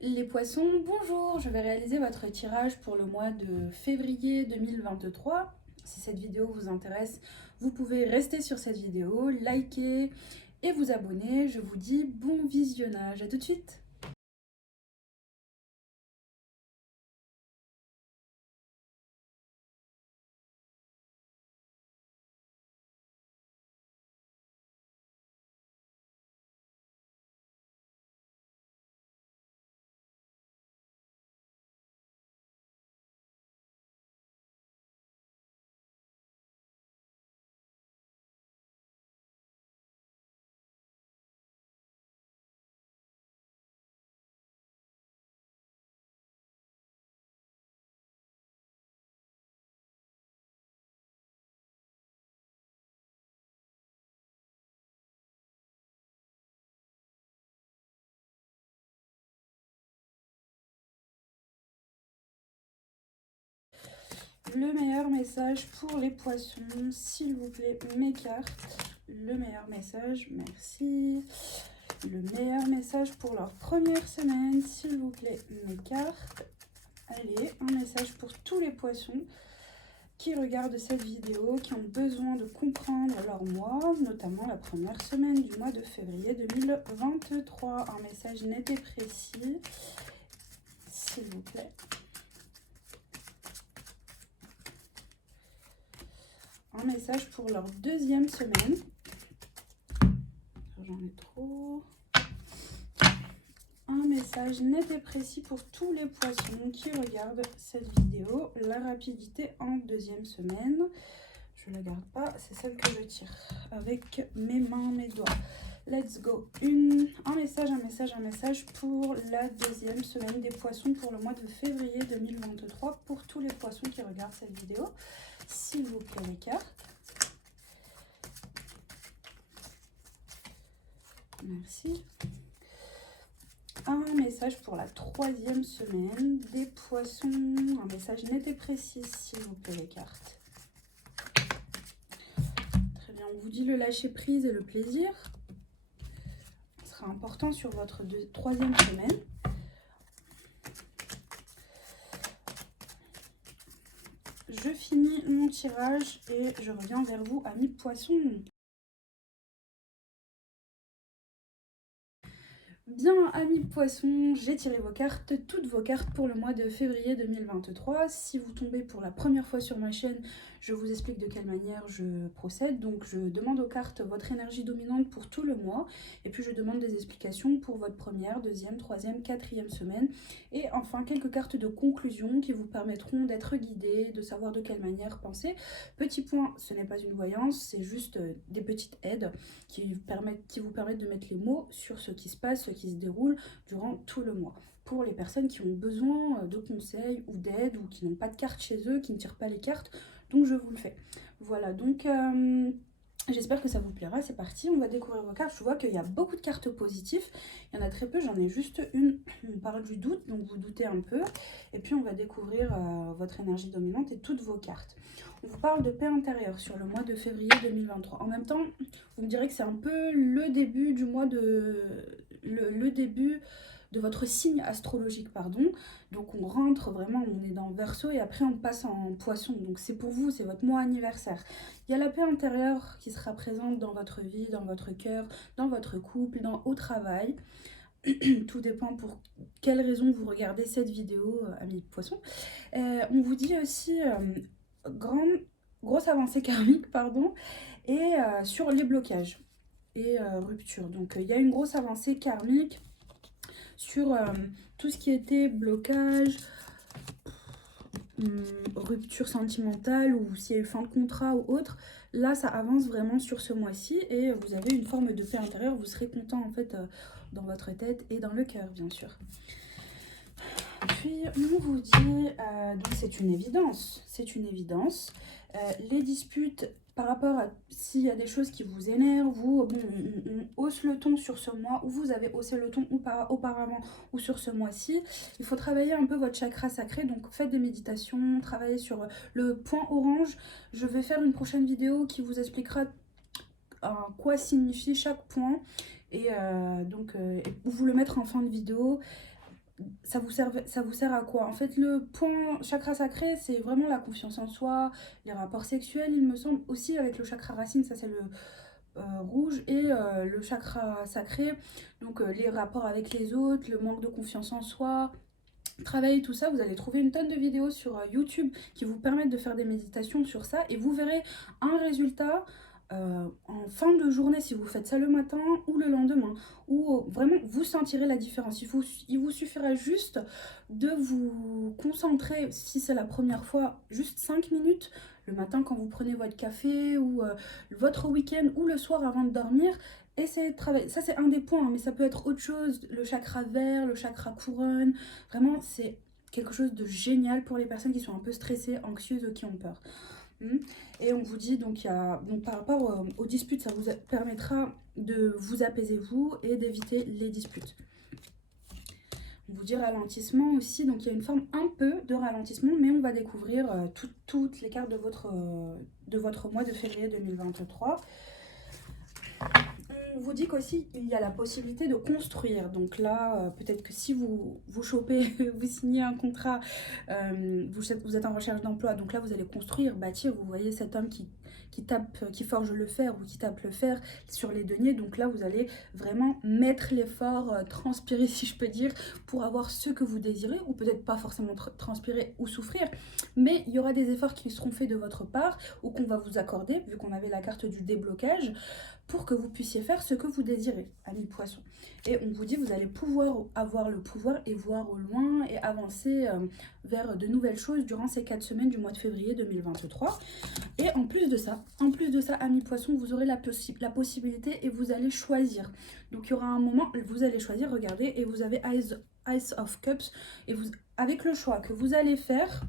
Les poissons, bonjour, je vais réaliser votre tirage pour le mois de février 2023. Si cette vidéo vous intéresse, vous pouvez rester sur cette vidéo, liker et vous abonner. Je vous dis bon visionnage, à tout de suite. Le meilleur message pour les poissons, s'il vous plaît, mes cartes. Le meilleur message, merci. Le meilleur message pour leur première semaine, s'il vous plaît, mes cartes. Allez, un message pour tous les poissons qui regardent cette vidéo, qui ont besoin de comprendre leur mois, notamment la première semaine du mois de février 2023. Un message net et précis, s'il vous plaît. Un message pour leur deuxième semaine. J'en ai trop. Un message net et précis pour tous les poissons qui regardent cette vidéo. La rapidité en deuxième semaine. Je ne la garde pas, c'est celle que je tire avec mes mains, mes doigts. Let's go. Un message pour la deuxième semaine des poissons pour le mois de février 2023 pour tous les poissons qui regardent cette vidéo. S'il vous plaît, les cartes. Merci. Un message pour la troisième semaine des poissons. Un message net et précis, s'il vous plaît, les cartes. Très bien, on vous dit le lâcher prise et le plaisir. Ce sera important sur votre troisième semaine. Je finis mon tirage et je reviens vers vous, amis poissons. Bien, amis poissons, j'ai tiré vos cartes, toutes vos cartes pour le mois de février 2023. Si vous tombez pour la première fois sur ma chaîne, je vous explique de quelle manière je procède. Donc je demande aux cartes votre énergie dominante pour tout le mois. Et puis je demande des explications pour votre première, deuxième, troisième, quatrième semaine. Et enfin quelques cartes de conclusion qui vous permettront d'être guidés, de savoir de quelle manière penser. Petit point, ce n'est pas une voyance, c'est juste des petites aides qui vous permettent de mettre les mots sur ce qui se passe, ce qui se déroule durant tout le mois. Pour les personnes qui ont besoin de conseils ou d'aide ou qui n'ont pas de cartes chez eux, qui ne tirent pas les cartes, donc je vous le fais. Voilà, donc j'espère que ça vous plaira, c'est parti, on va découvrir vos cartes. Je vois qu'il y a beaucoup de cartes positives, il y en a très peu, j'en ai juste une. On parle du doute, donc vous doutez un peu. Et puis on va découvrir votre énergie dominante et toutes vos cartes. On vous parle de paix intérieure sur le mois de février 2023. En même temps, vous me direz que c'est un peu le début du mois de... le début de votre signe astrologique, pardon. Donc on rentre vraiment, on est dans Verseau et après on passe en Poisson. Donc c'est pour vous, c'est votre mois anniversaire. Il y a la paix intérieure qui sera présente dans votre vie, dans votre cœur, dans votre couple, au travail. Tout dépend pour quelle raison vous regardez cette vidéo, amis poissons. On vous dit aussi grosse avancée karmique, pardon, et sur les blocages et ruptures. Donc il y a une grosse avancée karmique sur tout ce qui était blocage, rupture sentimentale ou s'il y a eu fin de contrat ou autre. Là ça avance vraiment sur ce mois-ci et vous avez une forme de paix intérieure, vous serez content en fait dans votre tête et dans le cœur bien sûr. Puis on vous dit, donc c'est une évidence, les disputes par rapport à s'il y a des choses qui vous énervent, on hausse le ton sur ce mois, ou vous avez haussé le ton auparavant ou sur ce mois-ci. Il faut travailler un peu votre chakra sacré, donc faites des méditations, travaillez sur le point orange. Je vais faire une prochaine vidéo qui vous expliquera quoi signifie chaque point et vous le mettre en fin de vidéo. ça vous sert à quoi? En fait, le point chakra sacré, c'est vraiment la confiance en soi, les rapports sexuels, il me semble, aussi avec le chakra racine, ça c'est le rouge, et le chakra sacré, donc les rapports avec les autres, le manque de confiance en soi. Travailler tout ça, vous allez trouver une tonne de vidéos sur YouTube qui vous permettent de faire des méditations sur ça et vous verrez un résultat en fin de journée si vous faites ça le matin ou le lendemain, ou vraiment vous sentirez la différence. Il vous suffira juste de vous concentrer, si c'est la première fois, juste 5 minutes le matin quand vous prenez votre café, ou votre week-end, ou le soir avant de dormir. Essayez de travailler, ça c'est un des points, hein, mais ça peut être autre chose, le chakra vert, le chakra couronne. Vraiment, c'est quelque chose de génial pour les personnes qui sont un peu stressées, anxieuses ou qui ont peur. Et on vous dit, donc, donc par rapport aux disputes, ça vous permettra de vous apaiser vous et d'éviter les disputes. On vous dit ralentissement aussi, donc il y a une forme un peu de ralentissement, mais on va découvrir toutes les cartes de votre mois de février 2023. On vous dit qu'aussi il y a la possibilité de construire. Donc là, peut-être que si vous chopez, vous signez un contrat, vous êtes en recherche d'emploi, donc là vous allez construire, bâtir. Vous voyez cet homme qui forge le fer ou qui tape le fer sur les deniers. Donc là vous allez vraiment mettre l'effort, transpirer si je peux dire, pour avoir ce que vous désirez, ou peut-être pas forcément transpirer ou souffrir, mais il y aura des efforts qui seront faits de votre part ou qu'on va vous accorder, vu qu'on avait la carte du déblocage, pour que vous puissiez faire ce que vous désirez, amis poissons. Et on vous dit, vous allez pouvoir avoir le pouvoir et voir au loin et avancer vers de nouvelles choses durant ces 4 semaines du mois de février 2023. Et en plus de ça, amis poissons, vous aurez la possibilité et vous allez choisir. Donc il y aura un moment, vous allez choisir, regardez, et vous avez Ice of Cups, et avec le choix que vous allez faire,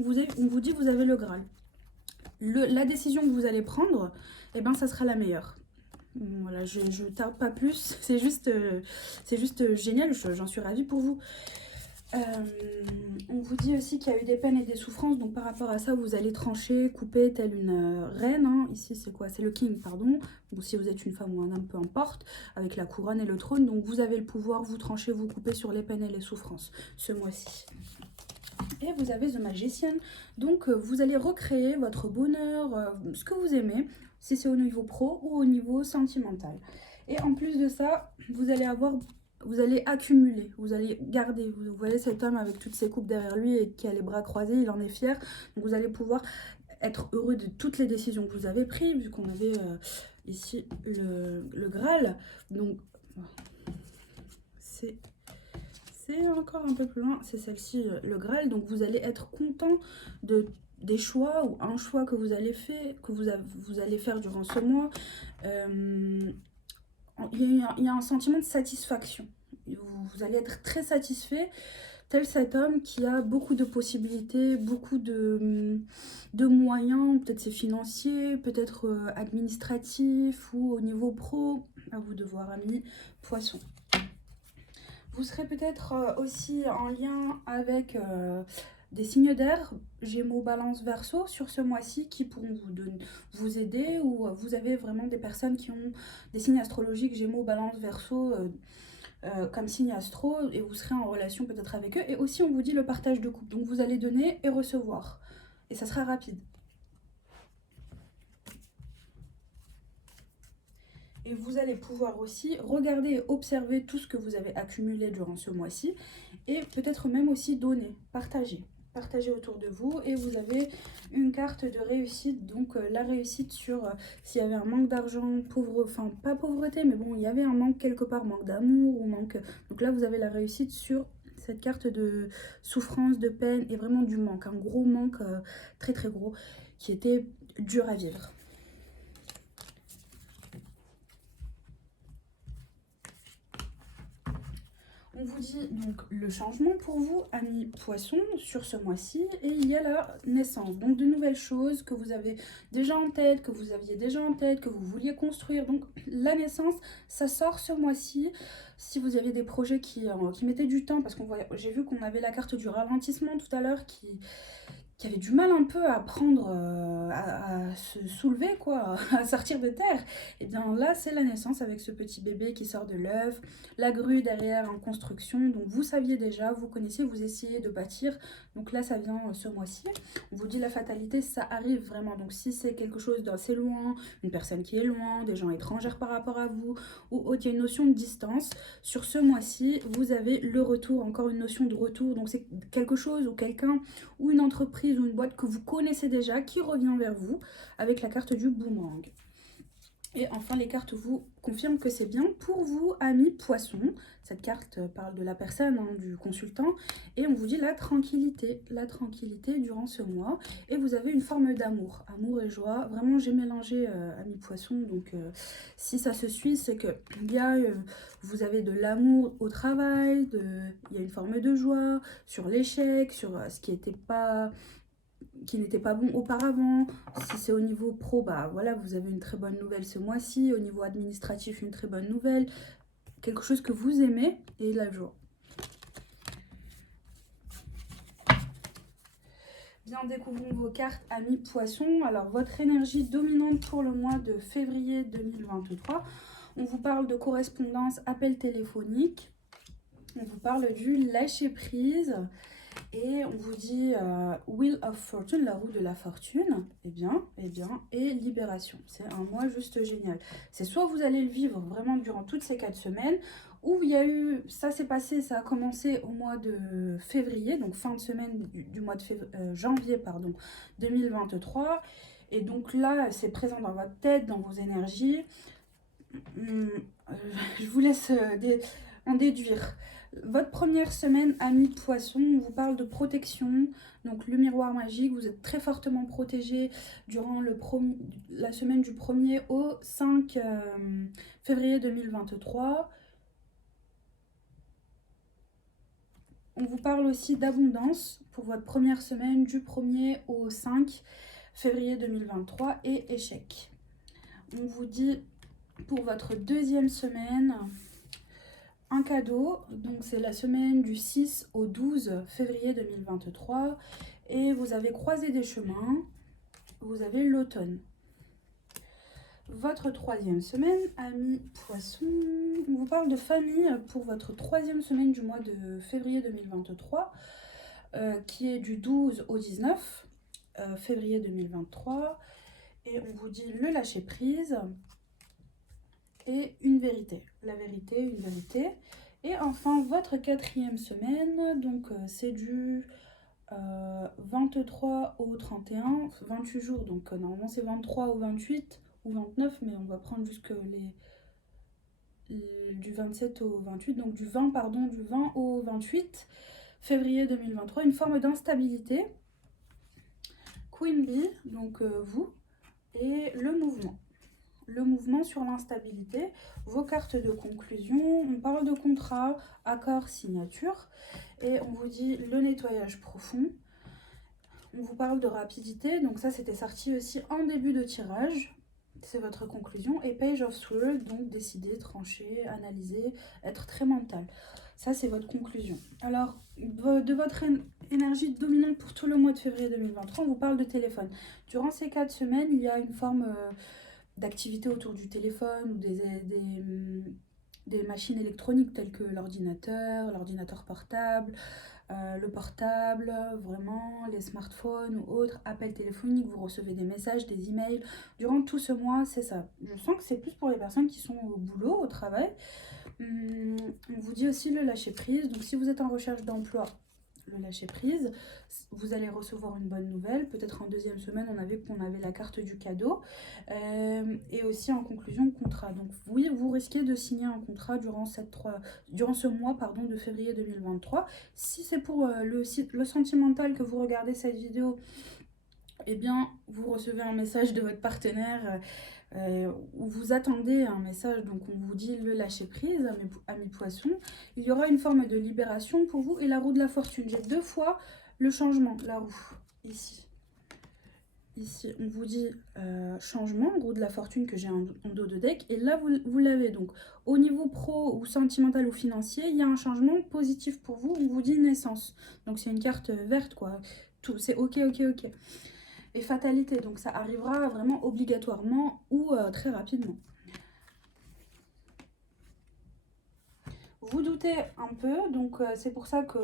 on vous dit, vous avez le Graal. La décision que vous allez prendre, eh ben, ça sera la meilleure. Voilà, je tarde pas plus, c'est juste génial, j'en suis ravie pour vous. On vous dit aussi qu'il y a eu des peines et des souffrances, donc par rapport à ça, vous allez trancher, couper telle une reine. Hein. Ici, c'est quoi? C'est le king, pardon. Donc si vous êtes une femme ou un homme, peu importe, avec la couronne et le trône. Donc vous avez le pouvoir, vous tranchez, vous coupez sur les peines et les souffrances ce mois-ci. Et vous avez The Magician, donc vous allez recréer votre bonheur, ce que vous aimez, si c'est au niveau pro ou au niveau sentimental. Et en plus de ça, vous allez accumuler, vous allez garder. Vous voyez cet homme avec toutes ses coupes derrière lui et qui a les bras croisés, il en est fier. Donc vous allez pouvoir être heureux de toutes les décisions que vous avez prises, vu qu'on avait ici le Graal. Donc c'est encore un peu plus loin, c'est celle-ci, le Graal. Donc vous allez être content des choix, ou un choix que vous allez faire durant ce mois. Il y a un sentiment de satisfaction. Vous allez être très satisfait, tel cet homme qui a beaucoup de possibilités, beaucoup de moyens, peut-être c'est financier, peut-être administratif ou au niveau pro. À vous de voir, amis poissons. Vous serez peut-être aussi en lien avec des signes d'air, Gémeaux, Balance, Verseau, sur ce mois-ci, qui pourront vous aider, ou vous avez vraiment des personnes qui ont des signes astrologiques, Gémeaux, Balance, Verseau, comme signe astro, et vous serez en relation peut-être avec eux. Et aussi, on vous dit le partage de couple, donc vous allez donner et recevoir, et ça sera rapide. Et vous allez pouvoir aussi regarder et observer tout ce que vous avez accumulé durant ce mois-ci, et peut-être même aussi donner, partager autour de vous. Et vous avez une carte de réussite, donc la réussite sur s'il y avait un manque d'argent, enfin pas pauvreté, mais bon, il y avait un manque quelque part, manque d'amour ou manque. Donc là, vous avez la réussite sur cette carte de souffrance, de peine et vraiment du manque, un gros manque très très gros qui était dur à vivre. On vous dit donc le changement pour vous, amis poissons, sur ce mois-ci, et il y a la naissance, donc de nouvelles choses que vous avez déjà en tête, que vous aviez déjà en tête, que vous vouliez construire. Donc la naissance, ça sort ce mois-ci. Si vous aviez des projets qui mettaient du temps, parce j'ai vu qu'on avait la carte du ralentissement tout à l'heure qui avait du mal un peu à prendre, à se soulever, quoi, à sortir de terre, et bien là, c'est la naissance avec ce petit bébé qui sort de l'œuf, la grue derrière en construction. Donc vous saviez déjà, vous connaissiez, vous essayez de bâtir. Donc là, ça vient ce mois-ci. On vous dit la fatalité, ça arrive vraiment. Donc si c'est quelque chose d'assez loin, une personne qui est loin, des gens étrangers par rapport à vous, ou autre, il y a une notion de distance. Sur ce mois-ci, vous avez le retour, encore une notion de retour. Donc c'est quelque chose ou quelqu'un ou une entreprise ou une boîte que vous connaissez déjà qui revient vers vous avec la carte du boomerang. Et enfin, les cartes vous confirment que c'est bien pour vous, amis poissons. Cette carte parle de la personne, hein, du consultant. Et on vous dit la tranquillité durant ce mois. Et vous avez une forme d'amour, amour et joie. Vraiment, j'ai mélangé, amis poissons. Donc, si ça se suit, c'est que vous avez de l'amour au travail, il y a une forme de joie sur l'échec, sur ce qui n'était pas bon auparavant. Si c'est au niveau pro, bah voilà, vous avez une très bonne nouvelle ce mois-ci. Au niveau administratif, une très bonne nouvelle. Quelque chose que vous aimez et la joie. Bien, découvrons vos cartes, amis poissons. Alors, votre énergie dominante pour le mois de février 2023. On vous parle de correspondance, appel téléphonique. On vous parle du lâcher prise. Et on vous dit Wheel of Fortune, la roue de la fortune, et libération. C'est un mois juste génial. C'est soit vous allez le vivre vraiment durant toutes ces 4 semaines, ou il y a eu, ça s'est passé, ça a commencé au mois de février, donc fin de semaine du mois de janvier 2023. Et donc là, c'est présent dans votre tête, dans vos énergies. Je vous laisse en déduire. Votre première semaine, amis poissons, on vous parle de protection. Donc le miroir magique, vous êtes très fortement protégé durant la semaine du 1er au 5 février 2023. On vous parle aussi d'abondance pour votre première semaine du 1er au 5 février 2023 et échec. On vous dit pour votre deuxième semaine un cadeau, donc c'est la semaine du 6 au 12 février 2023 et vous avez croisé des chemins, vous avez l'automne. Votre troisième semaine, amis poissons, on vous parle de famille pour votre troisième semaine du mois de février 2023 qui est du 12 au 19 février 2023 et on vous dit le lâcher prise et une vérité. La vérité, une vérité. Et enfin, votre quatrième semaine, donc c'est du 23 au 31, 28 jours, donc normalement c'est 23 au 28 ou 29, mais on va prendre jusque du 27 au 28, donc du 20 au 28 février 2023, une forme d'instabilité. Queen Bee, donc vous, et le mouvement. Le mouvement sur l'instabilité, vos cartes de conclusion, on parle de contrat, accord, signature, et on vous dit le nettoyage profond, on vous parle de rapidité, donc ça c'était sorti aussi en début de tirage, c'est votre conclusion, et Page of Swords, donc décider, trancher, analyser, être très mental. Ça c'est votre conclusion. Alors, de votre énergie dominante pour tout le mois de février 2023, on vous parle de téléphone. Durant ces 4 semaines, il y a une forme d'activités autour du téléphone ou des machines électroniques telles que l'ordinateur portable, le portable, vraiment les smartphones ou autres, appels téléphoniques, vous recevez des messages, des emails. Durant tout ce mois, c'est ça. Je sens que c'est plus pour les personnes qui sont au boulot, au travail. On vous dit aussi le lâcher prise. Donc si vous êtes en recherche d'emploi, le lâcher prise, vous allez recevoir une bonne nouvelle. Peut-être en deuxième semaine, on avait la carte du cadeau. Et aussi en conclusion, contrat. Donc oui, vous risquez de signer un contrat durant ce mois de février 2023. Si c'est pour le sentimental que vous regardez cette vidéo, eh bien, vous recevez un message de votre partenaire où vous attendez un message, donc on vous dit le lâcher prise, amis poissons. Il y aura une forme de libération pour vous et la roue de la fortune. J'ai 2 fois le changement, la roue, ici. Ici, on vous dit changement, roue de la fortune que j'ai en dos de deck. Et là, vous l'avez. Donc, au niveau pro ou sentimental ou financier, il y a un changement positif pour vous. On vous dit naissance. Donc, c'est une carte verte, quoi. tout, c'est ok, ok, ok. Et fatalité, donc ça arrivera vraiment obligatoirement ou très rapidement. Vous doutez un peu, donc c'est pour ça que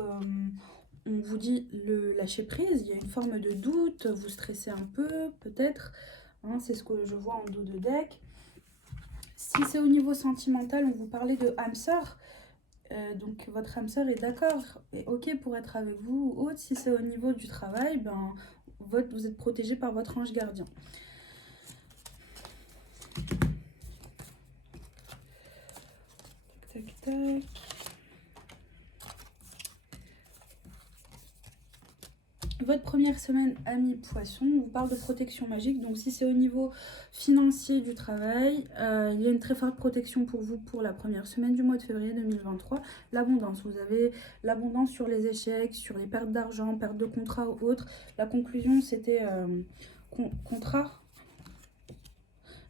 on vous dit le lâcher prise. Il y a une forme de doute, vous stressez un peu, peut-être. Hein, c'est ce que je vois en dos de deck. Si c'est au niveau sentimental, on vous parlait de âme sœur. Donc votre âme sœur est d'accord et ok pour être avec vous ou autre. Si c'est au niveau du travail, ben, vous êtes protégé par votre ange gardien. Tac, tac, tac. Votre première semaine, ami poisson, on vous parle de protection magique. Donc si c'est au niveau financier du travail, il y a une très forte protection pour vous pour la première semaine du mois de février 2023. L'abondance, vous avez l'abondance sur les échecs, sur les pertes d'argent, pertes de contrat ou autres. La conclusion, c'était contrat.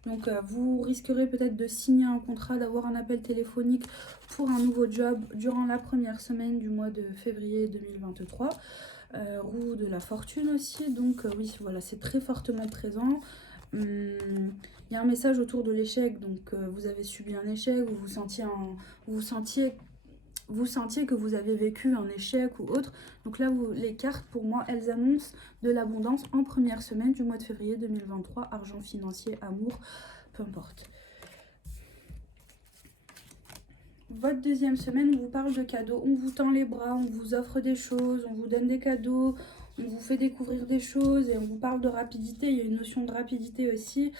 Donc vous risquerez peut-être de signer un contrat, d'avoir un appel téléphonique pour un nouveau job durant la première semaine du mois de février 2023. Roue de la fortune aussi, donc oui, voilà, c'est très fortement présent. Il y a un message autour de l'échec, donc vous avez subi un échec, vous sentiez que vous avez vécu un échec ou autre. Donc là, les cartes, pour moi, elles annoncent de l'abondance en première semaine du mois de février 2023, argent financier, amour, peu importe. Votre deuxième semaine, on vous parle de cadeaux, on vous tend les bras, on vous offre des choses, on vous donne des cadeaux, on vous fait découvrir des choses et on vous parle de rapidité. Il y a une notion de rapidité aussi,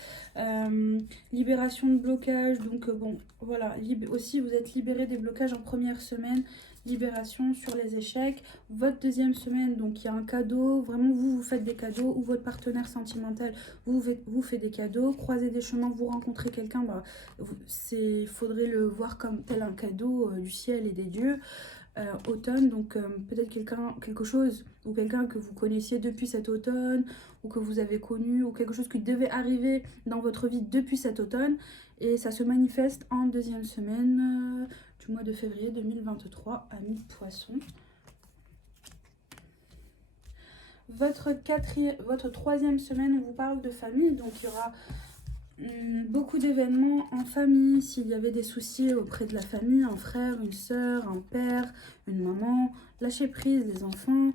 libération de blocage. Donc bon, voilà, aussi vous êtes libéré des blocages en première semaine, libération sur les échecs. Votre deuxième semaine, donc il y a un cadeau, vraiment vous faites des cadeaux, ou votre partenaire sentimental vous fait des cadeaux, croisez des chemins, vous rencontrez quelqu'un, bah, il faudrait le voir comme tel un cadeau du ciel et des dieux. Automne, donc peut-être quelque chose ou quelqu'un que vous connaissiez depuis cet automne ou que vous avez connu ou quelque chose qui devait arriver dans votre vie depuis cet automne et ça se manifeste en deuxième semaine du mois de février 2023, amis poissons. Votre troisième semaine, on vous parle de famille, donc il y aura beaucoup d'événements en famille, s'il y avait des soucis auprès de la famille, un frère, une soeur, un père, une maman, lâcher prise, les enfants.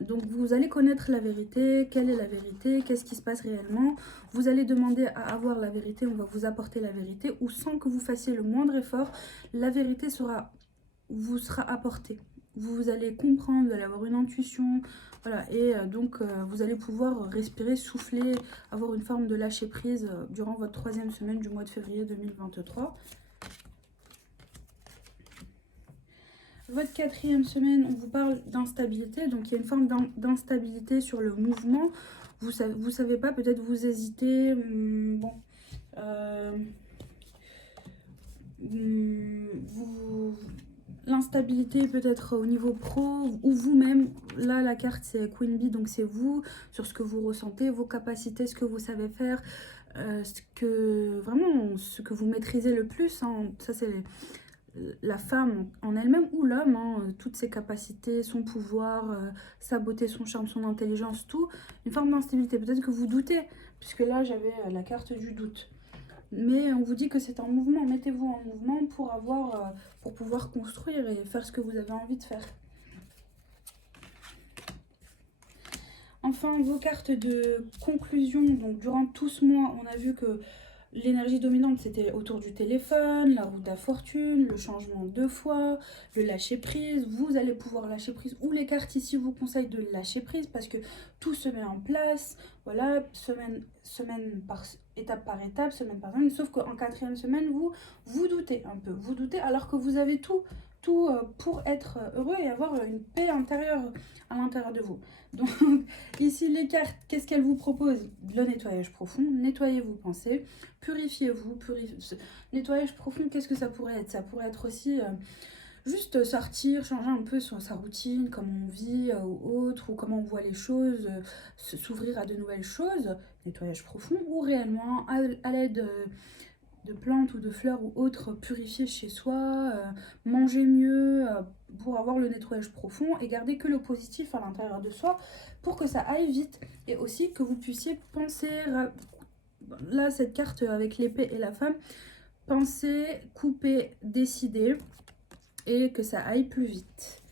Donc vous allez connaître la vérité, quelle est la vérité, qu'est-ce qui se passe réellement. Vous allez demander à avoir la vérité, on va vous apporter la vérité, ou sans que vous fassiez le moindre effort, la vérité vous sera apportée. Vous allez comprendre, vous allez avoir une intuition, voilà, et donc vous allez pouvoir respirer, souffler, avoir une forme de lâcher prise durant votre troisième semaine du mois de février 2023. Votre quatrième semaine, on vous parle d'instabilité, donc il y a une forme d'instabilité sur le mouvement. Vous savez pas, peut-être vous hésitez, bon, l'instabilité peut-être au niveau pro ou vous-même. Là, la carte, c'est Queen Bee, donc c'est vous, sur ce que vous ressentez, vos capacités, ce que vous savez faire, ce que vous maîtrisez le plus. Hein. Ça, c'est la femme en elle-même ou l'homme, hein, toutes ses capacités, son pouvoir, sa beauté, son charme, son intelligence, tout. Une forme d'instabilité. Peut-être que vous doutez, puisque là, j'avais la carte du doute. Mais on vous dit que c'est en mouvement. Mettez-vous en mouvement pour pouvoir construire et faire ce que vous avez envie de faire. Enfin, vos cartes de conclusion. Donc, durant tout ce mois, on a vu que l'énergie dominante, c'était autour du téléphone, la roue de la fortune, le changement 2 fois, le lâcher prise. Vous allez pouvoir lâcher prise, ou les cartes ici vous conseillent de lâcher prise parce que tout se met en place. Voilà, étape par étape, semaine par semaine. Sauf qu'en quatrième semaine, vous doutez un peu. Vous doutez alors que vous avez tout pour être heureux et avoir une paix intérieure à l'intérieur de vous. Donc ici les cartes, qu'est-ce qu'elles vous proposent? Le nettoyage profond, nettoyez vos pensées, purifiez-vous. Nettoyage profond, qu'est-ce que ça pourrait être? Ça pourrait être aussi juste sortir, changer un peu sa routine, comment on vit ou autre, ou comment on voit les choses, s'ouvrir à de nouvelles choses, nettoyage profond, ou réellement à l'aide de plantes ou de fleurs ou autres, purifier chez soi, manger mieux, pour avoir le nettoyage profond et garder que le positif à l'intérieur de soi pour que ça aille vite et aussi que vous puissiez penser, là cette carte avec l'épée et la femme, penser, couper, décider et que ça aille plus vite.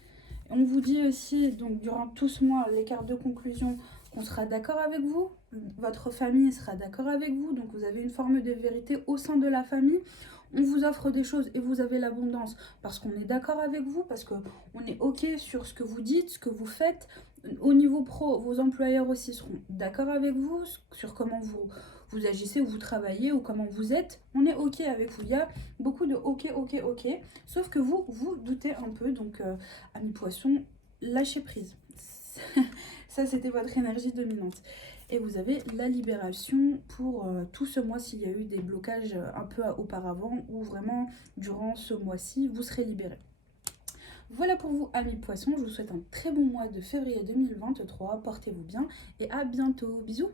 On vous dit aussi, donc durant tout ce mois, les cartes de conclusion, qu'on sera d'accord avec vous, votre famille sera d'accord avec vous, donc vous avez une forme de vérité au sein de la famille. On vous offre des choses et vous avez l'abondance parce qu'on est d'accord avec vous, parce qu'on est OK sur ce que vous dites, ce que vous faites. Au niveau pro, vos employeurs aussi seront d'accord avec vous sur comment vous agissez ou vous travaillez ou comment vous êtes. On est OK avec vous. Il y a beaucoup de OK, OK, OK. Sauf que vous doutez un peu. Donc, amis poissons, lâchez prise. Ça, c'était votre énergie dominante. Et vous avez la libération pour tout ce mois s'il y a eu des blocages un peu auparavant ou vraiment durant ce mois-ci, vous serez libéré. Voilà pour vous, amis poissons. Je vous souhaite un très bon mois de février 2023. Portez-vous bien et à bientôt. Bisous!